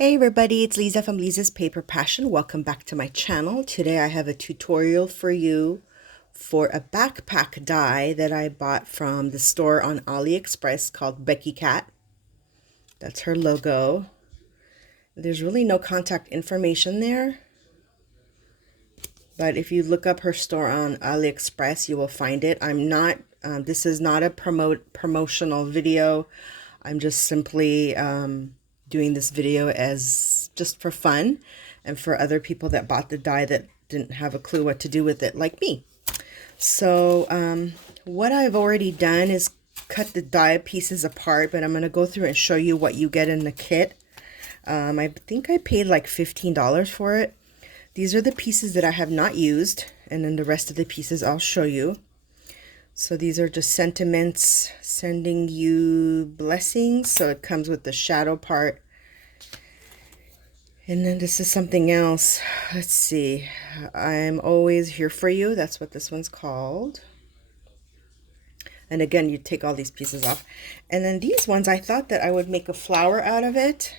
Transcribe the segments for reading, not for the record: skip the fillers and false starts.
Hey everybody, it's Lisa from Lisa's Paper Passion. Welcome back to my channel. Today I have a tutorial for you for a backpack die that I bought from the store on AliExpress called BEKI CAT. That's her logo. There's really no contact information there, but if you look up her store on AliExpress, you will find it. This is not a promotional video. I'm just simply doing this video as just for fun and for other people that bought the die that didn't have a clue what to do with it, like me. So what I've already done is cut the die pieces apart, but I'm going to go through and show you what you get in the kit. I think I paid like $15 for it. These are the pieces that I have not used, and then the rest of the pieces I'll show you. So these are just sentiments, sending you blessings. So it comes with the shadow part. And then this is something else. Let's see. I'm always here for you. That's what this one's called. And again, you take all these pieces off. And then these ones, I thought that I would make a flower out of it.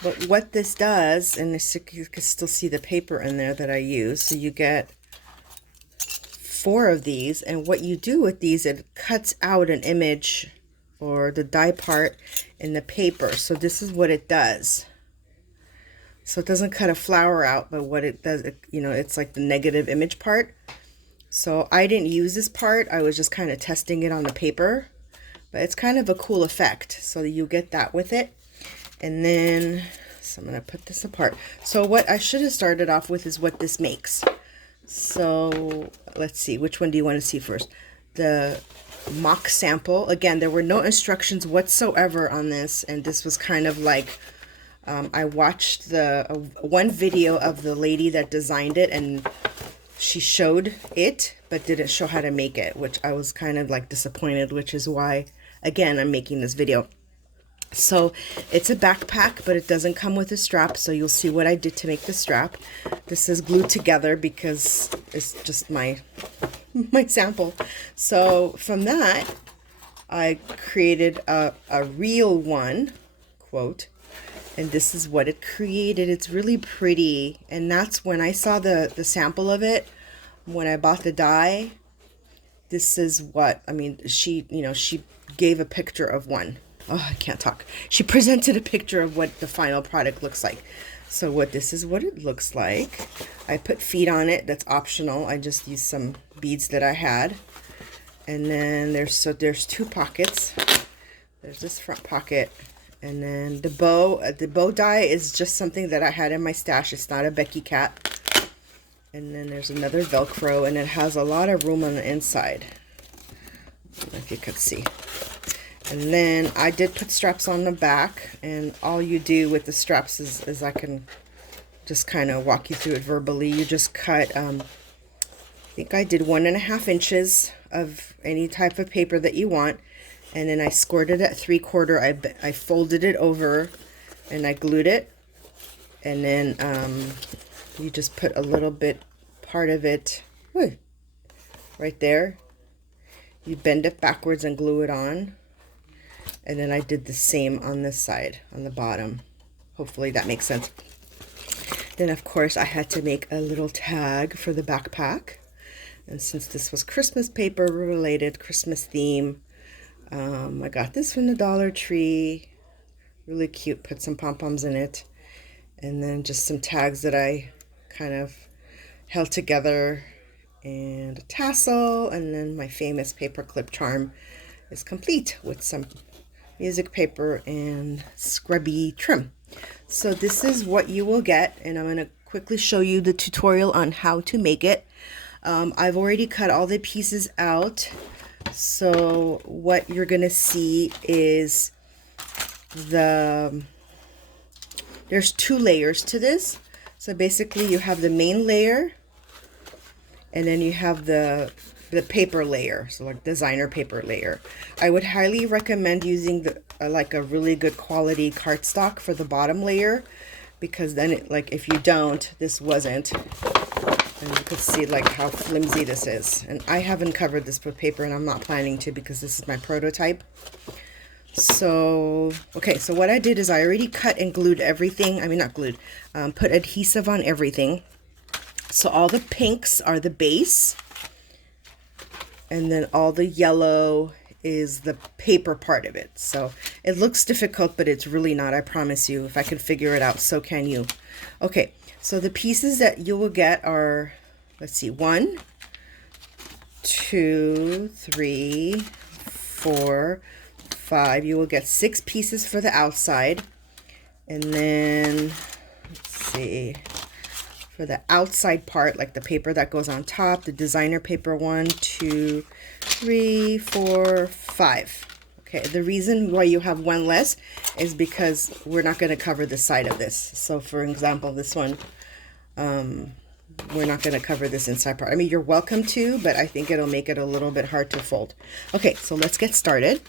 But what this does, and this, you can still see the paper in there that I use. So you get 4 of these, and what you do with these, it cuts out an image or the die part in the paper. So this is what it does. So it doesn't cut a flower out, but what it does, it's like the negative image part. So I didn't use this part. I was just kind of testing it on the paper, but it's kind of a cool effect. So you get that with it. And then, so I'm going to put this apart. So what I should have started off with is what this makes. So let's see, which one do you want to see first? The mock sample. Again, there were no instructions whatsoever on this, and this was kind of like, I watched one video of the lady that designed it, and she showed it, but didn't show how to make it, which I was kind of like disappointed, which is why, again, I'm making this video. So it's a backpack, but it doesn't come with a strap, so you'll see what I did to make the strap. This is glued together because it's just my sample. So from that, I created a real one, quote, and this is what it created. It's really pretty, and that's when I saw the sample of it, when I bought the die. This is what, I mean, she gave a picture of one. Oh, I can't talk. She presented a picture of what the final product looks like. So this is what it looks like. I put feet on it. That's optional. I just used some beads that I had. And then there's 2 pockets. There's this front pocket. And then the bow die is just something that I had in my stash. It's not a BEKI CAT. And then there's another Velcro, and it has a lot of room on the inside. I don't know if you could see. And then I did put straps on the back, and all you do with the straps is I can just kind of walk you through it verbally. You just cut, I think I did 1.5 inches of any type of paper that you want, and then I scored it at 3/4. I folded it over, and I glued it, and then you just put a little bit, part of it, right there. You bend it backwards and glue it on. And then I did the same on this side, on the bottom. Hopefully that makes sense. Then, of course, I had to make a little tag for the backpack. And since this was Christmas paper related, Christmas theme, I got this from the Dollar Tree. Really cute. Put some pom-poms in it. And then just some tags that I kind of held together. And a tassel. And then my famous paper clip charm is complete with some music paper and scrubby trim. So this is what you will get, and I'm going to quickly show you the tutorial on how to make it. I've already cut all the pieces out, so what you're going to see is there's 2 layers to this. So basically you have the main layer, and then you have the paper layer, so like designer paper layer. I would highly recommend using like a really good quality cardstock for the bottom layer, because then if you don't, this wasn't, and you could see like how flimsy this is. And I haven't covered this with paper, and I'm not planning to, because this is my prototype. So, okay, so what I did is I already cut and glued everything. I mean, not glued, put adhesive on everything. So all the pinks are the base, and then all the yellow is the paper part of it. So it looks difficult, but it's really not. I promise you. If I can figure it out, so can you. Okay, so the pieces that you will get are, let's see, 1, 2, 3, 4, 5. You will get 6 pieces for the outside, and then let's see, for the outside part, like the paper that goes on top, the designer paper, 1, 2, 3, 4, 5. Okay, the reason why you have one less is because we're not going to cover the side of this. So for example, this one, we're not going to cover this inside part. I mean, you're welcome to, but I think it'll make it a little bit hard to fold. Okay, so let's get started.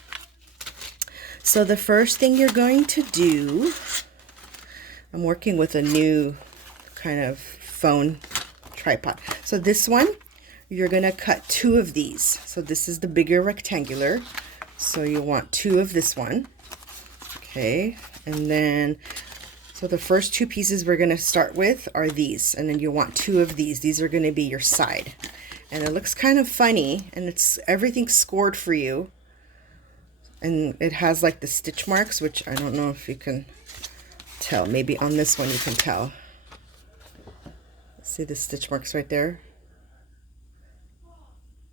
So the first thing you're going to do, I'm working with a new kind of phone tripod. So this one, you're going to cut 2 of these. So this is the bigger rectangular. So you want 2 of this one. Okay, and then, so the first 2 pieces we're going to start with are these. And then you want 2 of these. These are going to be your side. And it looks kind of funny, and it's everything's scored for you. And it has like the stitch marks, which I don't know if you can tell. Maybe on this one you can tell. See the stitch marks right there?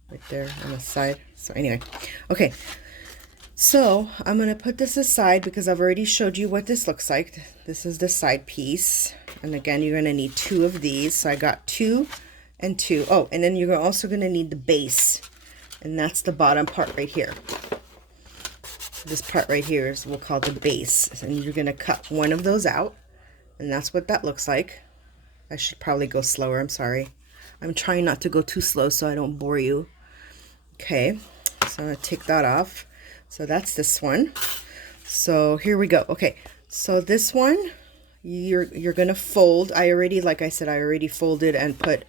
Right there on the side. So anyway, okay. So I'm going to put this aside because I've already showed you what this looks like. This is the side piece. And again, you're going to need 2 of these. So I got 2 and 2. Oh, and then you're also going to need the base. And that's the bottom part right here. This part right here is we'll call the base, and you're going to cut one of those out, and that's what that looks like. I should probably go slower. I'm sorry. I'm trying not to go too slow so I don't bore you. Okay, so I'm going to take that off. So that's this one. So here we go. Okay, so this one you're going to fold. I already, like I said, I already folded and put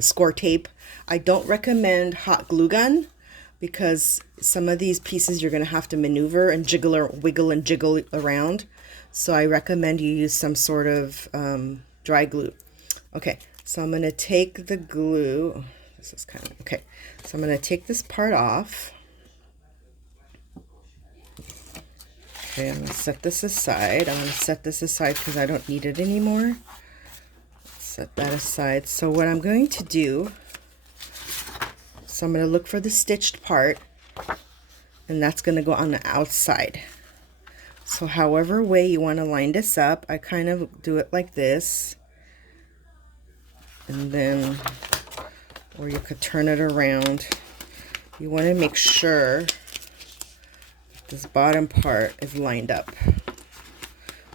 score tape. I don't recommend hot glue gun, because some of these pieces you're going to have to maneuver and jiggle or wiggle and jiggle around. So I recommend you use some sort of dry glue. Okay, so I'm going to take the glue. This is kind of, okay, so I'm going to take this part off. Okay, I'm going to set this aside. I'm going to set this aside because I don't need it anymore. Set that aside. So what I'm going to do, so I'm going to look for the stitched part, and that's going to go on the outside. So however way you want to line this up, I kind of do it like this. And then, or you could turn it around. You want to make sure this bottom part is lined up.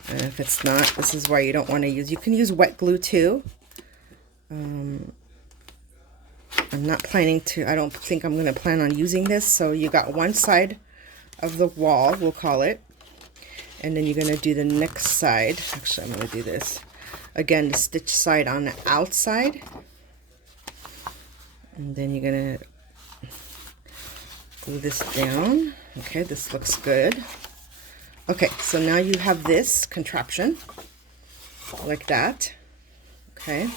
And if it's not, this is why you don't want to use, you can use wet glue too. I'm not planning to, I don't think I'm going to plan on using this. So you got one side of the wall, we'll call it. And then you're going to do the next side. Actually, I'm going to do this. Again, the stitch side on the outside. And then you're going to glue this down. Okay, this looks good. Okay, so now you have this contraption like that. Okay.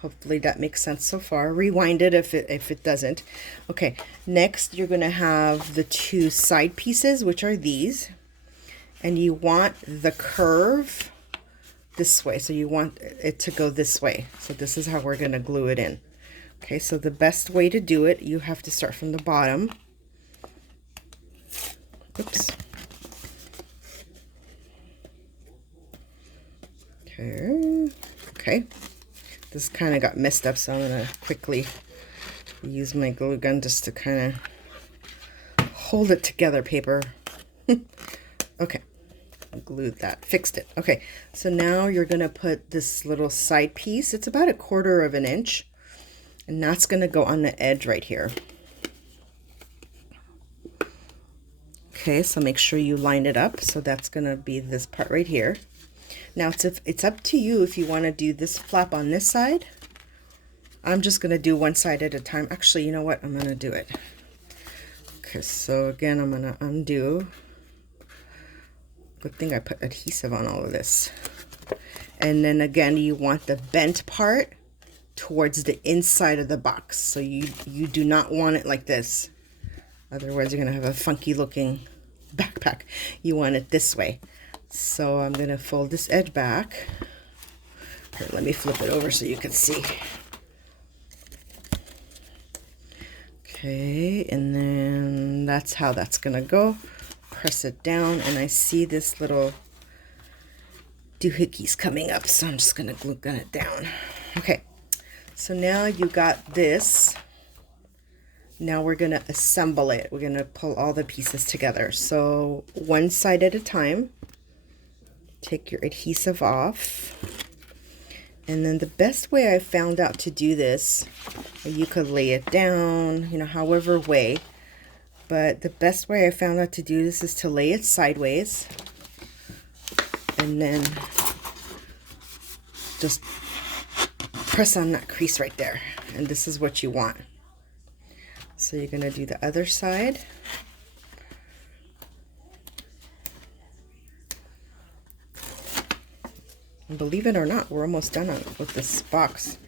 Hopefully that makes sense so far. Rewind it if it doesn't. Okay, next you're going to have the 2 side pieces, which are these. And you want the curve this way. So you want it to go this way. So this is how we're going to glue it in. Okay, so the best way to do it, you have to start from the bottom. Oops. Okay. Okay. This kind of got messed up, so I'm going to quickly use my glue gun just to kind of hold it together, paper. Okay. Glued that. Fixed it. Okay. So now you're going to put this little side piece. It's about 1/4 of an inch. And that's going to go on the edge right here. Okay, so make sure you line it up. So that's going to be this part right here. Now it's up to you if you want to do this flap on this side. I'm just going to do one side at a time. Actually, you know what? I'm going to do it. Okay, so again, I'm gonna undo. Good thing I put adhesive on all of this. And then again, you want the bent part towards the inside of the box. So you do not want it like this. Otherwise, you're gonna have a funky looking backpack. You want it this way. So I'm gonna fold this edge back. Here, let me flip it over so you can see. Okay, and then that's how that's gonna go. Press it down, and I see this little doohickeys coming up, so I'm just gonna glue gun it down. Okay, so now you got this. Now we're gonna assemble it. We're gonna pull all the pieces together. So one side at a time. Take your adhesive off. And then the best way I found out to do this, you could lay it down, you know, however way. But the best way I found out to do this is to lay it sideways. And then just press on that crease right there. And this is what you want. So you're going to do the other side. And believe it or not, we're almost done with this box.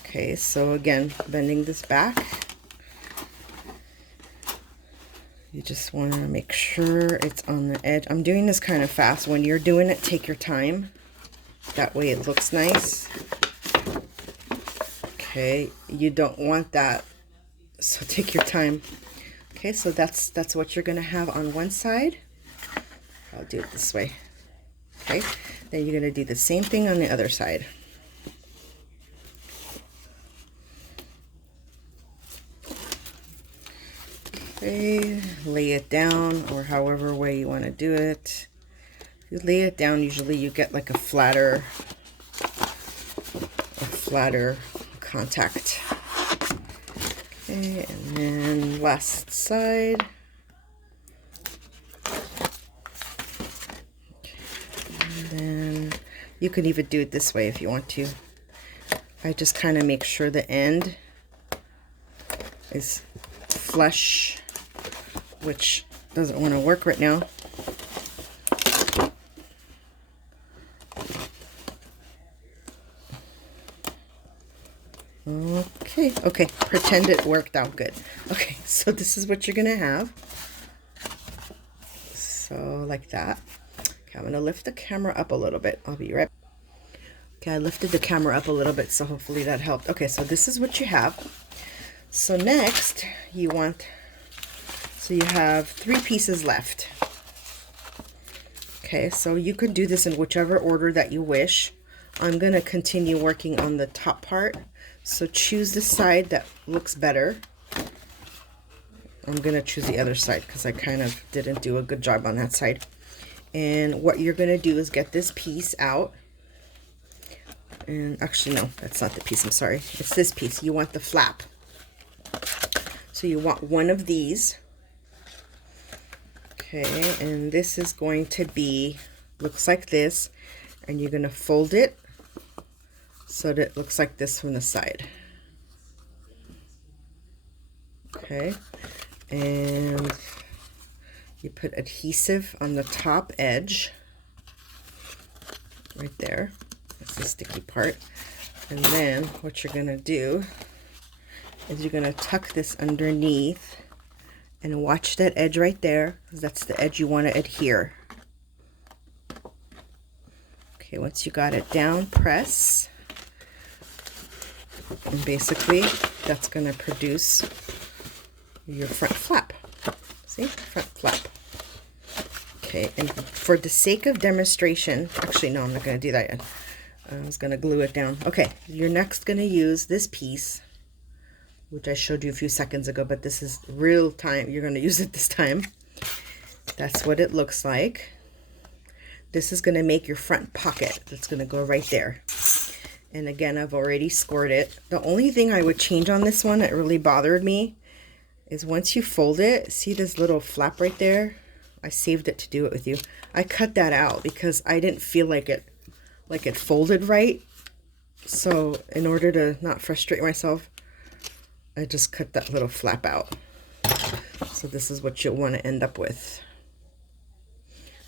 Okay, so again, bending this back. You just want to make sure it's on the edge. I'm doing this kind of fast. When you're doing it, take your time. That way it looks nice. Okay, you don't want that, so take your time. Okay, so that's what you're going to have on one side. I'll do it this way. Okay, then you're going to do the same thing on the other side. Okay, lay it down, or however way you want to do it. If you lay it down, usually you get like a flatter contact. Okay, and then last side. And then you can even do it this way if you want to. I just kind of make sure the end is flush, which doesn't want to work right now. Okay, pretend it worked out good. Okay, so this is what you're gonna have. So like that. Okay, I'm gonna lift the camera up a little bit. I'll be right back. Okay, I lifted the camera up a little bit, so hopefully that helped. Okay, so this is what you have. So next, you have 3 pieces left. Okay, so you could do this in whichever order that you wish. I'm going to continue working on the top part. So choose the side that looks better. I'm going to choose the other side because I kind of didn't do a good job on that side. And what you're going to do is get this piece out. And actually, no, that's not the piece. I'm sorry. It's this piece. You want the flap. So you want one of these. Okay, and this is going to be, looks like this. And you're going to fold it so that it looks like this from the side. Okay, and you put adhesive on the top edge right there. That's the sticky part. And then what you're going to do is you're going to tuck this underneath and watch that edge right there, because that's the edge you want to adhere. Okay, once you got it down, press. And basically, that's going to produce your front flap. See? Front flap. Okay, and for the sake of demonstration, actually, no, I'm not going to do that yet. I was going to glue it down. Okay, you're next going to use this piece, which I showed you a few seconds ago, but this is real time. You're going to use it this time. That's what it looks like. This is going to make your front pocket. That's going to go right there. And again, I've already scored it. The only thing I would change on this one that really bothered me is once you fold it, see this little flap right there? I saved it to do it with you. I cut that out because I didn't feel like it folded right. So in order to not frustrate myself, I just cut that little flap out. So this is what you'll want to end up with.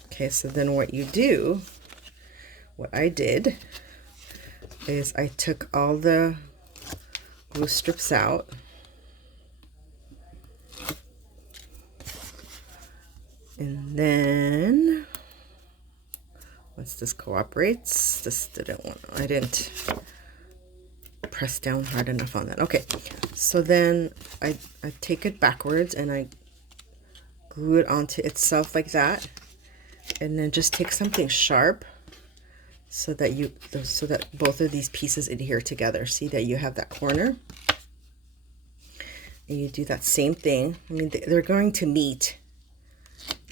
Okay, so then what you do, what I did, is I took all the glue strips out. And then, once this cooperates, this didn't want, I didn't press down hard enough on that. Okay, so then I take it backwards and I glue it onto itself like that. And then just take something sharp so that both of these pieces adhere together. See that you have that corner? And you do that same thing. I mean, they're going to meet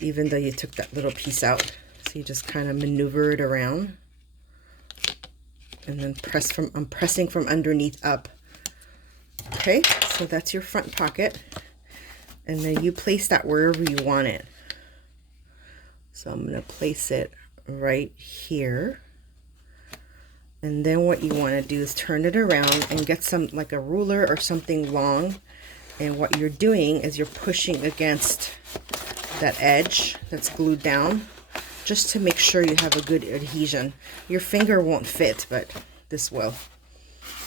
even though you took that little piece out. So you just kind of maneuver it around. And then I'm pressing from underneath up. Okay, so that's your front pocket. And then you place that wherever you want it. So I'm going to place it right here. And then what you want to do is turn it around and get some, like a ruler or something long. And what you're doing is you're pushing against that edge that's glued down, just to make sure you have a good adhesion. Your finger won't fit, but this will.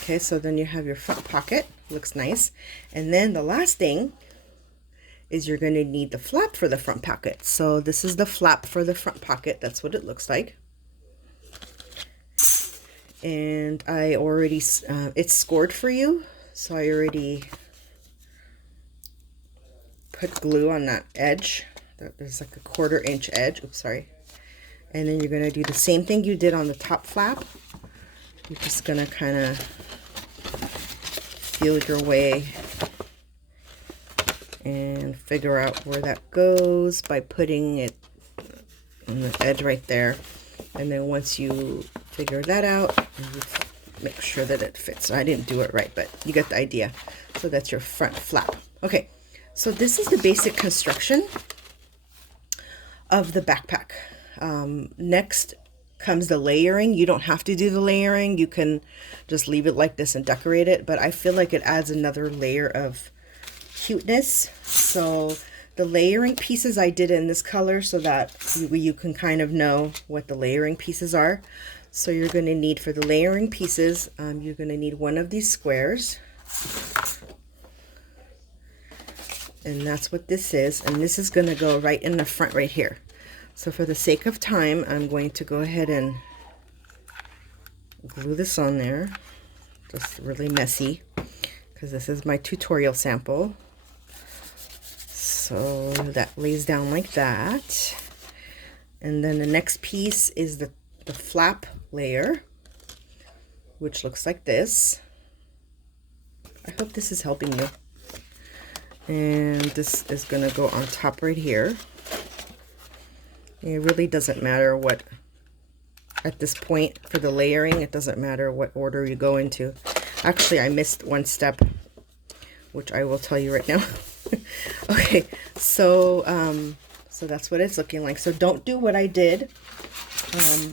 Okay, so then you have your front pocket. Looks nice. And then the last thing is you're going to need the flap for the front pocket. So this is the flap for the front pocket. That's what it looks like. And I already, it's scored for you. So I already put glue on that edge. There's like a 1/4 inch edge. Oops, sorry. And then you're going to do the same thing you did on the top flap. You're just going to kind of feel your way and figure out where that goes by putting it on the edge right there. And then once you figure that out, you make sure that it fits. I didn't do it right, but you get the idea. So that's your front flap. Okay, so this is the basic construction of the backpack. Next comes the layering. You don't have to do the layering. You can just leave it like this and decorate it, but I feel like it adds another layer of cuteness. So the layering pieces I did in this color so that you can kind of know what the layering pieces are. So you're going to need, for the layering pieces, you're going to need one of these squares. And that's what this is. And this is going to go right in the front right here. So for the sake of time, I'm going to go ahead and glue this on there. Just really messy because this is my tutorial sample. So that lays down like that. And then the next piece is the flap layer, which looks like this. I hope this is helping you. And this is going to go on top right here. It really doesn't matter what, at this point for the layering, it doesn't matter what order you go into. Actually, I missed one step, which I will tell you right now. Okay, so so that's what it's looking like. So don't do what I did.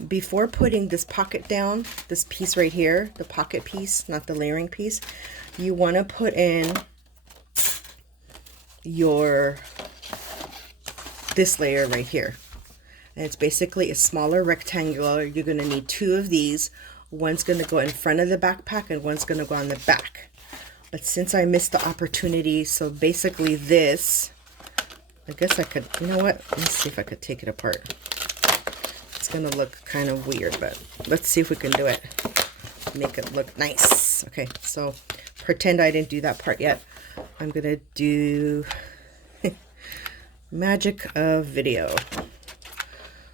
Before putting this pocket down, this piece right here, the pocket piece, not the layering piece, you want to put in this layer right here. And it's basically a smaller rectangular. You're going to need 2 of these. One's going to go in front of the backpack and one's going to go on the back. But since I missed the opportunity, so basically this, I guess I could, you know what? Let's see if I could take it apart. It's going to look kind of weird, but let's see if we can do it. Make it look nice. Okay, so pretend I didn't do that part yet. I'm going to do magic of video.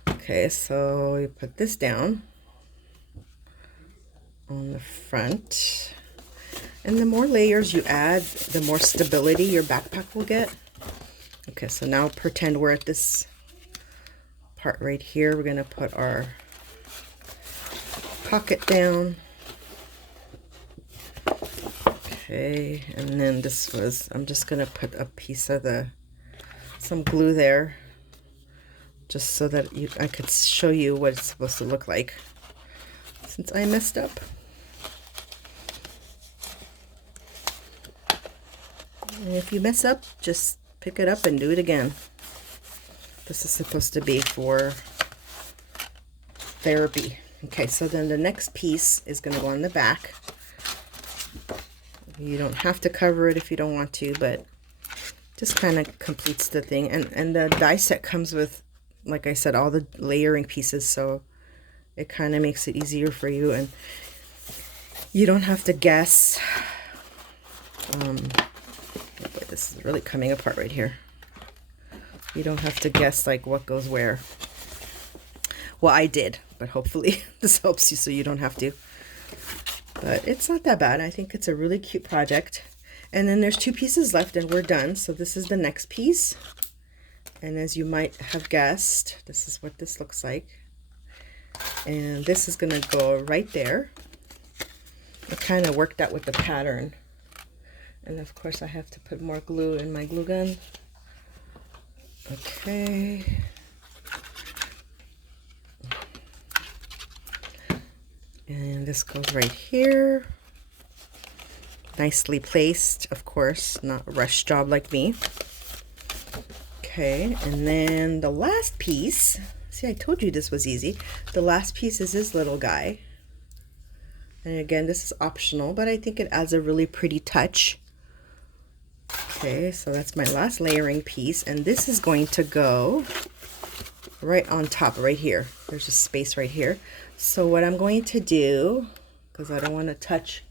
Okay, so you put this down on the front. And the more layers you add, the more stability your backpack will get. Okay, so now pretend we're at this part right here. We're going to put our pocket down. Okay, and then this was, I'm just going to put a piece of some glue there, just so that I could show you what it's supposed to look like, since I messed up. And if you mess up, just pick it up and do it again. This is supposed to be for therapy. Okay, so then the next piece is going to go on the back. You don't have to cover it if you don't want to, but just kind of completes the thing. And the die set comes with, like I said, all the layering pieces, so it kind of makes it easier for you, and you don't have to guess. Oh boy, this is really coming apart right here. You don't have to guess like what goes where. Well, I did, but hopefully this helps you so you don't have to. But it's not that bad. I think it's a really cute project. And then there's 2 pieces left and we're done. So this is the next piece. And as you might have guessed, this is what this looks like. And this is going to go right there. It kind of worked out with the pattern. And of course I have to put more glue in my glue gun. Okay. And this goes right here. Nicely placed, of course, not a rush job like me. Okay, and then the last piece, see, I told you this was easy. The last piece is this little guy. And again, this is optional, but I think it adds a really pretty touch. Okay, so that's my last layering piece, and this is going to go right on top, right here. There's a space right here. So what I'm going to do, because I don't want to touch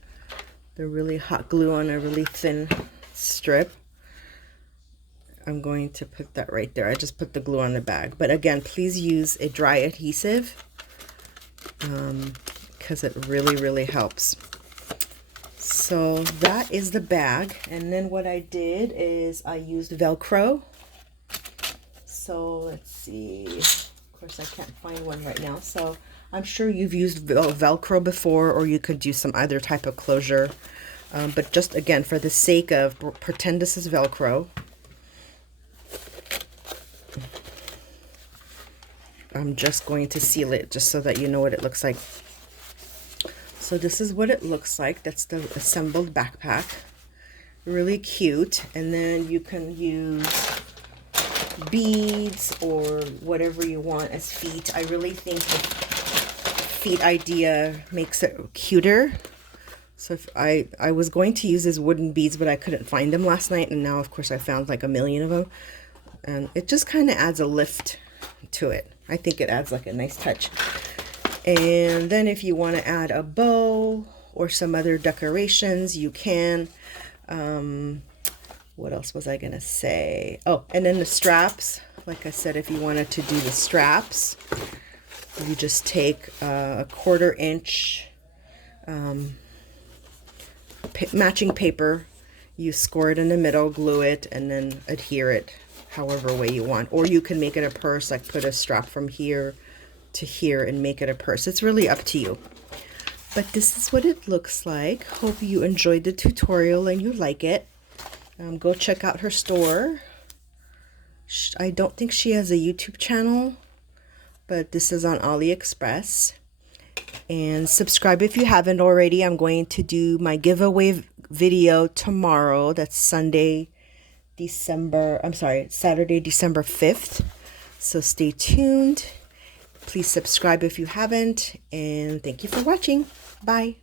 the really hot glue on a really thin strip, I'm going to put that right there. I just put the glue on the bag. But again, please use a dry adhesive because it really helps. So that is the bag. And then what I did is I used Velcro. So let's see. Of course, I can't find one right now. So I'm sure you've used Velcro before, or you could use some other type of closure. But just again, for the sake of, pretend this is Velcro. I'm just going to seal it just so that you know what it looks like. So this is what it looks like. That's the assembled backpack. Really cute. And then you can use beads or whatever you want as feet. I really think the feet idea makes it cuter. So if I was going to use these wooden beads, but I couldn't find them last night, and now of course I found like a million of them, and it just kind of adds a lift to it. I think it adds like a nice touch. And then if you want to add a bow or some other decorations, you can. What else was I gonna say? Oh, and then the straps, like I said, if you wanted to do the straps, you just take a 1/4 inch matching paper, you score it in the middle, glue it, and then adhere it however way you want. Or you can make it a purse, like put a strap from here to here and make it a purse. It's really up to you. But this is what it looks like. Hope you enjoyed the tutorial and you like it. Go check out her store. I don't think she has a YouTube channel, but this is on AliExpress. And subscribe if you haven't already. I'm going to do my giveaway video tomorrow. That's Saturday, December 5th. So stay tuned. Please subscribe if you haven't. And thank you for watching. Bye.